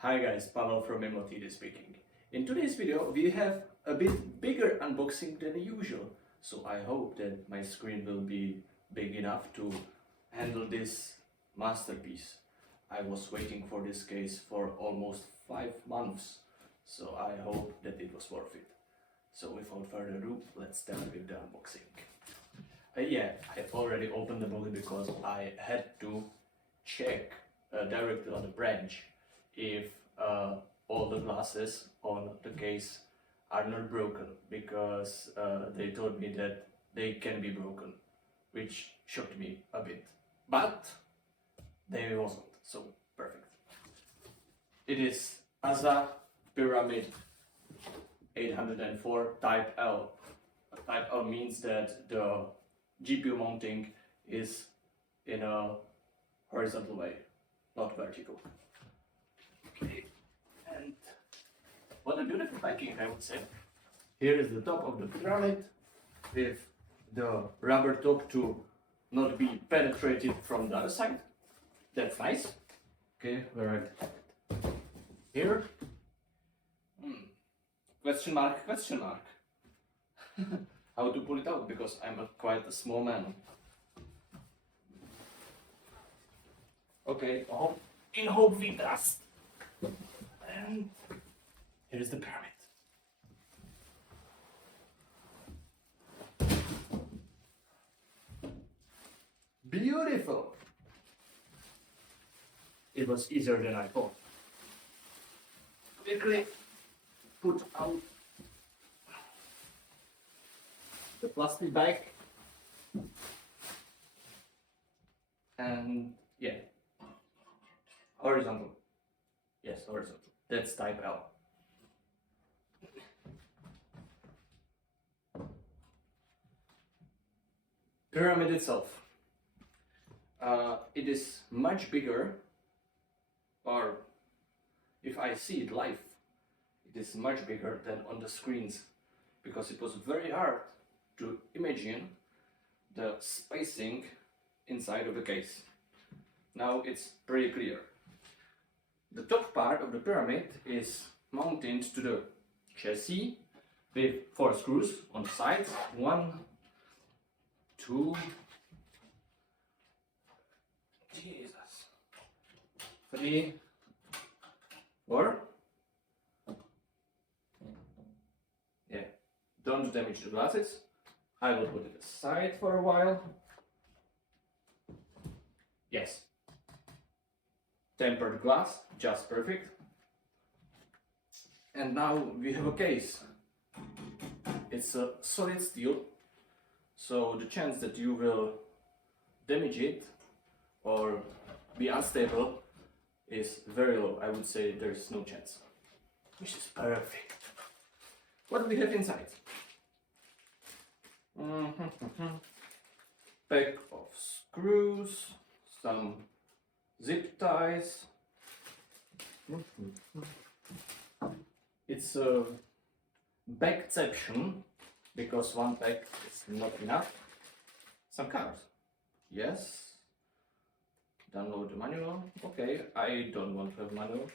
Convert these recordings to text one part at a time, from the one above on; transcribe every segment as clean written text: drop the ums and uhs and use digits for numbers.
Hi guys, Pavel from MOTD speaking. In today's video we have a bit bigger unboxing than usual, so I hope that my screen will be big enough to handle this masterpiece. I was waiting for this case for almost 5 months, so I hope that it was worth it. So without further ado, let's start with the unboxing. Yeah, I already opened the box because I had to check directly on the branch if all the glasses on the case are not broken, because they told me that they can be broken, which shocked me a bit, but they wasn't, so perfect. It is Azza Pyramid 804 Type L. Type L means that the GPU mounting is in a horizontal way, not vertical. Okay, and what a beautiful packing, I would say. Here is the top of the pyramid with the rubber top to not be penetrated from the other side. That's nice. Okay, where here? Question mark, question mark. How to pull it out, because I'm quite a small man. Okay, in hope we trust. And here is the pyramid. Beautiful! It was easier than I thought. Quickly put out the plastic bag, and yeah, horizontal. Yes, horizontal. That's type L. Pyramid itself. It is much bigger, or if I see it live, it is much bigger than on the screens, because it was very hard to imagine the spacing inside of the case. Now it's pretty clear. The top part of the pyramid is mounted to the chassis with 4 screws on the sides. 1, 2, Jesus, 3, 4. Yeah, don't damage the glasses. I will put it aside for a while. Yes. Tempered glass, just perfect. And now we have a case. It's a solid steel, so the chance that you will damage it or be unstable is very low. I would say there's no chance, which is perfect. What do we have inside? Pack of screws, some zip ties. It's a bagception, because one bag is not enough. Some cards. Yes. Download the manual. Okay, I don't want to have manual.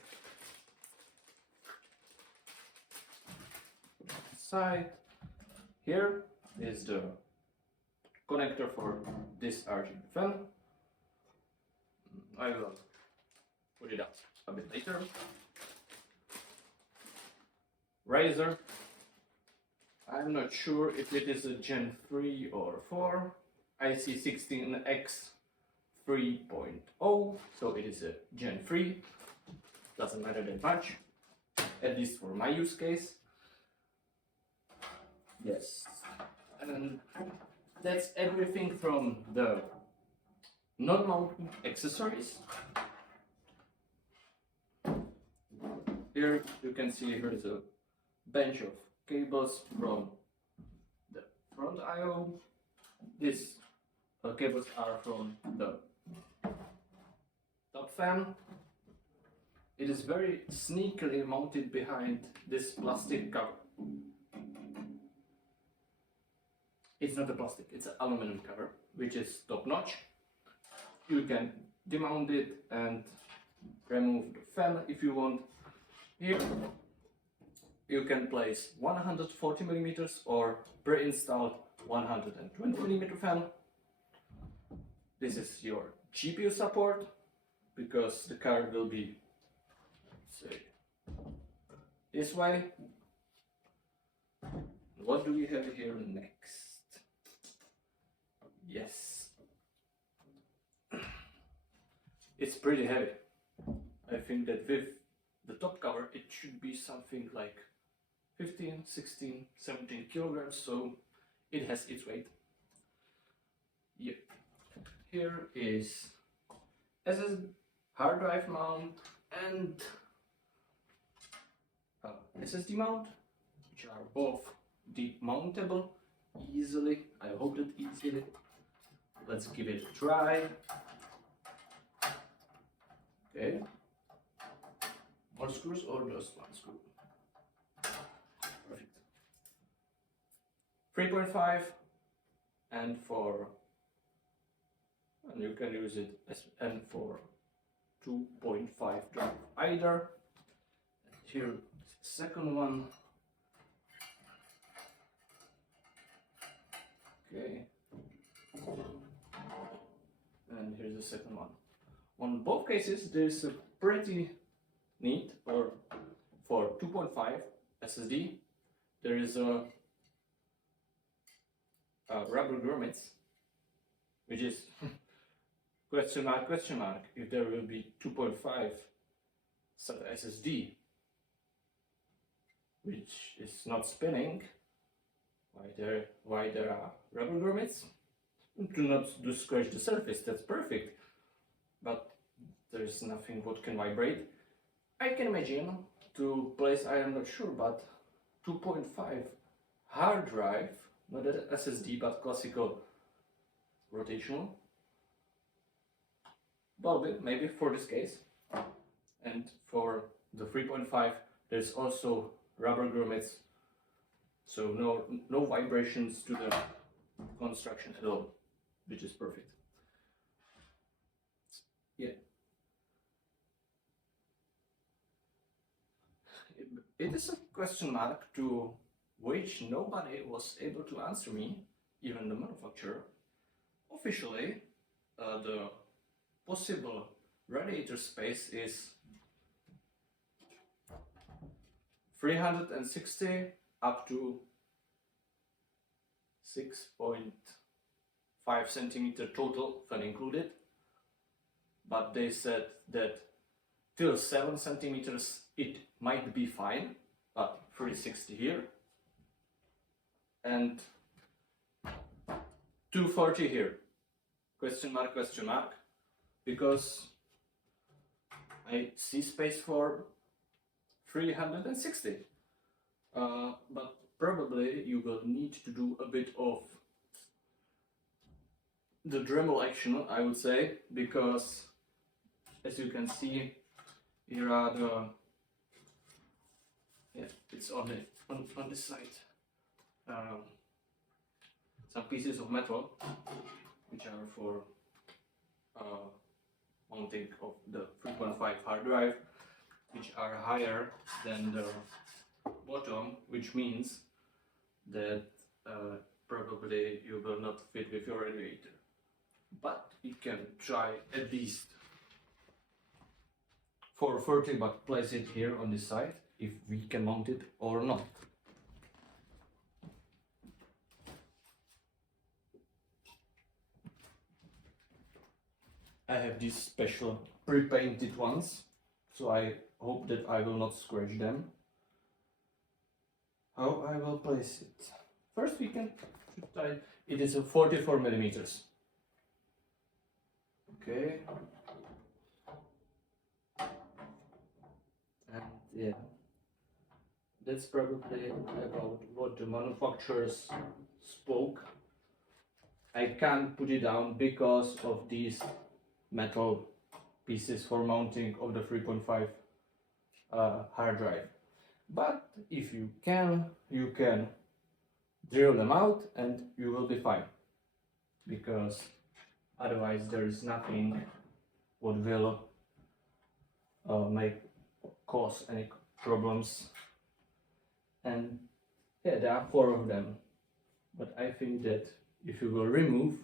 Side. Here is the connector for this RGB fan. I will put it out a bit later. Razor. I'm not sure if it is a Gen 3 or 4. IC16X 3.0, so it is a Gen 3. Doesn't matter that much, at least for my use case. Yes, and that's everything from the non-mounting accessories. Here you can see here is a bunch of cables from the front I/O. These cables are from the top fan. It is very sneakily mounted behind this plastic cover. It's not a plastic, it's an aluminum cover, which is top notch. You can demount it and remove the fan if you want. Here you can place 140 millimeters or pre-installed 120 millimeter fan. This is your GPU support, because the card will be, say, this way. What do we have here next? Yes, it's pretty heavy. I think that with the top cover it should be something like 15, 16, 17 kilograms, so it has its weight. Yep. Here is SSD hard drive mount and SSD mount, which are both demountable easily. I hope that easily. Let's give it a try. Okay. More screws or just one screw? Perfect. 3.5 and you can use it as and for 2.5 drive either. And here is the second one. Okay. And here's the second one. On both cases there's a pretty neat, or for 2.5 SSD there is a rubber grommets, which is question mark if there will be 2.5 SSD which is not spinning, why there are rubber grommets. Do not scratch the surface, that's perfect, but there is nothing what can vibrate. I can imagine to place, I am not sure, but 2.5 hard drive, not an SSD but classical rotational, well, maybe for this case. And for the 3.5 there's also rubber grommets, so no vibrations to the construction at all, which is perfect. Yeah. It is a question mark to which nobody was able to answer me, even the manufacturer. Officially, the possible radiator space is 360 up to 6.5 centimeter total, fan included, but they said that till 7 centimeters it might be fine, but 360 here and 240 here, question mark, because I see space for 360, but probably you will need to do a bit of the Dremel action, I would say, because as you can see, here are the, yeah, it's on this side, some pieces of metal which are for mounting of the 3.5 hard drive, which are higher than the bottom, which means that probably you will not fit with your radiator, but you can try at least 430, but place it here on this side if we can mount it or not. I have these special pre-painted ones, so I hope that I will not scratch them. How I will place it? First we can try, it is a 44 millimeters. Okay. And yeah, that's probably about what the manufacturers spoke. I can't put it down because of these metal pieces for mounting of the 3.5 hard drive. But if you can drill them out and you will be fine, because otherwise there is nothing what will may cause any problems. And yeah, there are 4 of them, but I think that if you will remove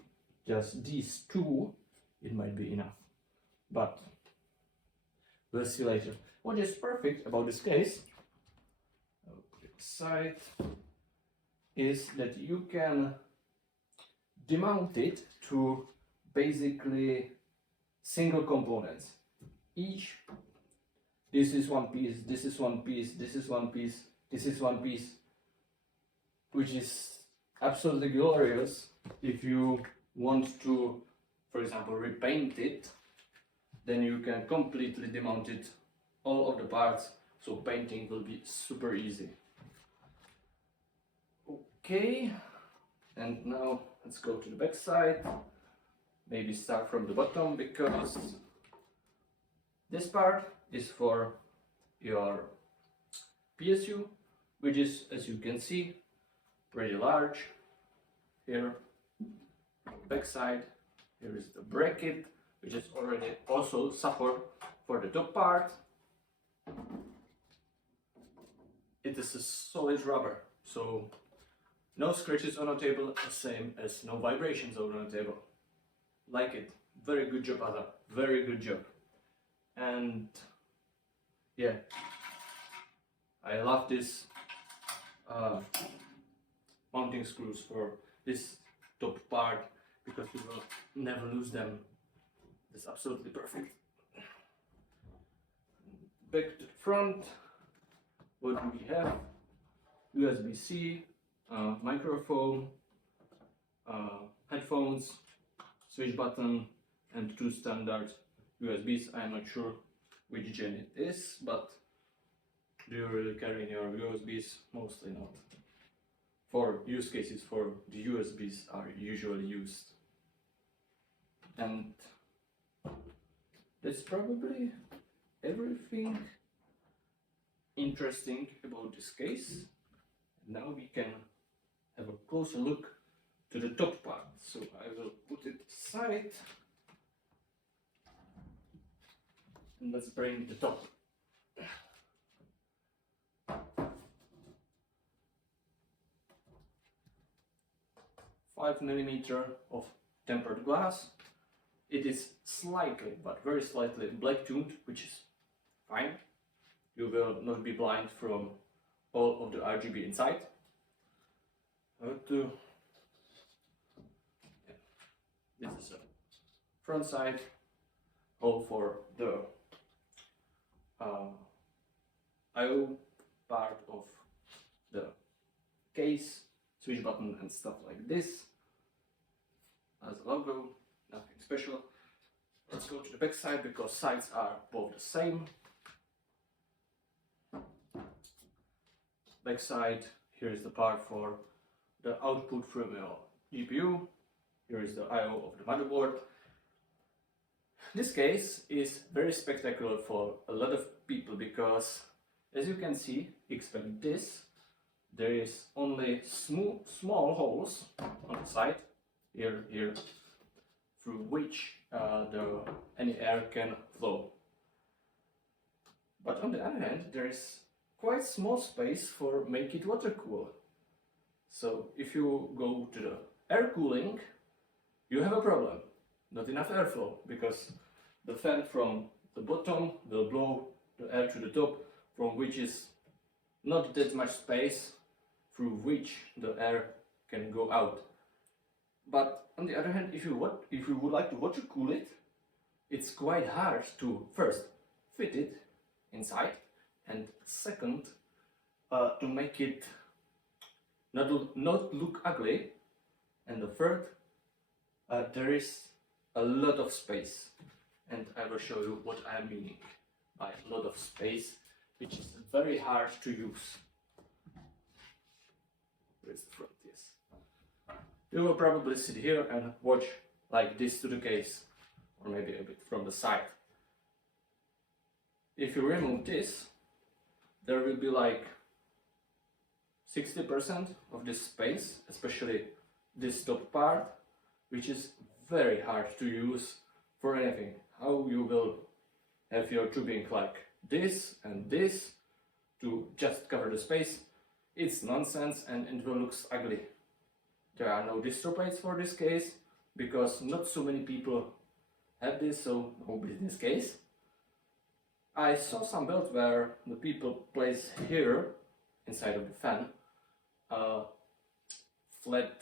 just these 2, it might be enough, but we'll see later. What is perfect about this case, I'll put it aside, is that you can demount it to basically single components. Each, this is one piece, this is one piece, this is one piece, this is one piece, which is absolutely glorious if you want to, for example, repaint it. Then you can completely demount it, all of the parts, so painting will be super easy. Okay, and now let's go to the back side. Maybe start from the bottom, because this part is for your PSU, which is, as you can see, pretty large. Here, back side, here is the bracket, which is already also support for the top part. It is a solid rubber, so no scratches on the table, the same as no vibrations on the table. Like it. Very good job, Azza. Very good job. And yeah, I love this mounting screws for this top part, because you will never lose them. It's absolutely perfect. Back to the front, what do we have? USB-C, microphone, headphones, switch button, and 2 standard USBs. I am not sure which gen it is, but do you really carry in your USBs? Mostly not. For use cases, for the USBs are usually used. And that's probably everything interesting about this case. Now we can have a closer look to the top part. So I will put it aside and let's bring the top. 5 mm of tempered glass. It is slightly, but very slightly black tuned, which is fine. You will not be blind from all of the RGB inside. This is a front side hole for the I/O part of the case, switch button and stuff like this. As a logo, nothing special. Let's go to the back side, because sides are both the same. Back side, here is the part for the output from your GPU. Here is the I/O of the motherboard. This case is very spectacular for a lot of people, because as you can see, expect this, there is only small holes on the side, here, through which any air can flow. But on the other hand, there is quite small space for make it water cool. So if you go to the air cooling, you have a problem. Not enough airflow, because the fan from the bottom will blow the air to the top, from which is not that much space through which the air can go out. But on the other hand, if you would like to water cool it, it's quite hard to first fit it inside, and second to make it not look ugly, and the third, there is a lot of space, and I will show you what I am meaning by a lot of space, which is very hard to use. Where's the front? Yes. You will probably sit here and watch like this to the case, or maybe a bit from the side. If you remove this, there will be like 60% of this space, especially this top part, which is very hard to use for anything. How you will have your tubing like this and this to just cover the space, it's nonsense and it will look ugly. There are no distro plates for this case because not so many people have this, so no business case. I saw some builds where the people place here inside of the fan flat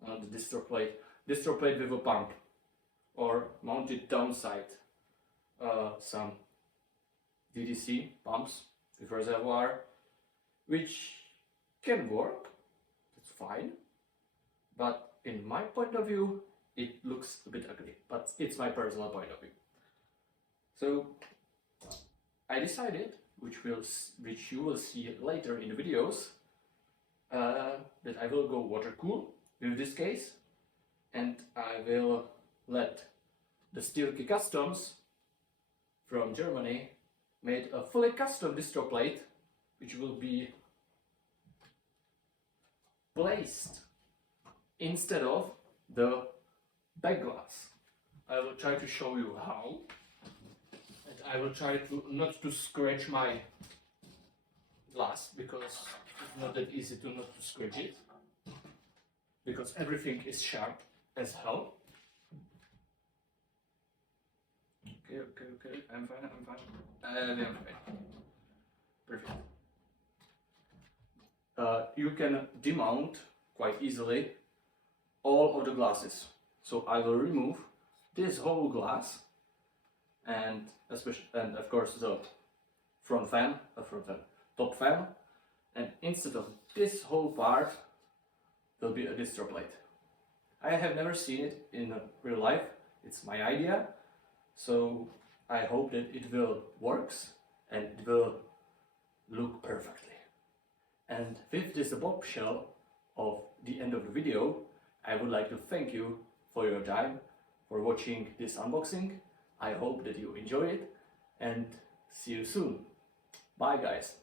the distro plate with a pump, or mounted downside some DDC pumps with reservoir, which can work, it's fine, but in my point of view it looks a bit ugly, but it's my personal point of view. So I decided, which you will see later in the videos, that I will go water cool with this case, and I will let the Steelkey Customs from Germany made a fully custom distro plate, which will be placed instead of the back glass. I will try to show you how, and I will try to not to scratch my glass because it's not that easy to not to scratch it, because everything is sharp as hell. Okay, I'm fine. I'm fine. Perfect. You can demount quite easily all of the glasses. So I will remove this whole glass and of course the top fan, and instead of this whole part will be a distro plate. I have never seen it in real life. It's my idea, so I hope that it will works and it will look perfectly. And with this bombshell of the end of the video, I would like to thank you for your time, for watching this unboxing. I hope that you enjoy it and see you soon. Bye guys.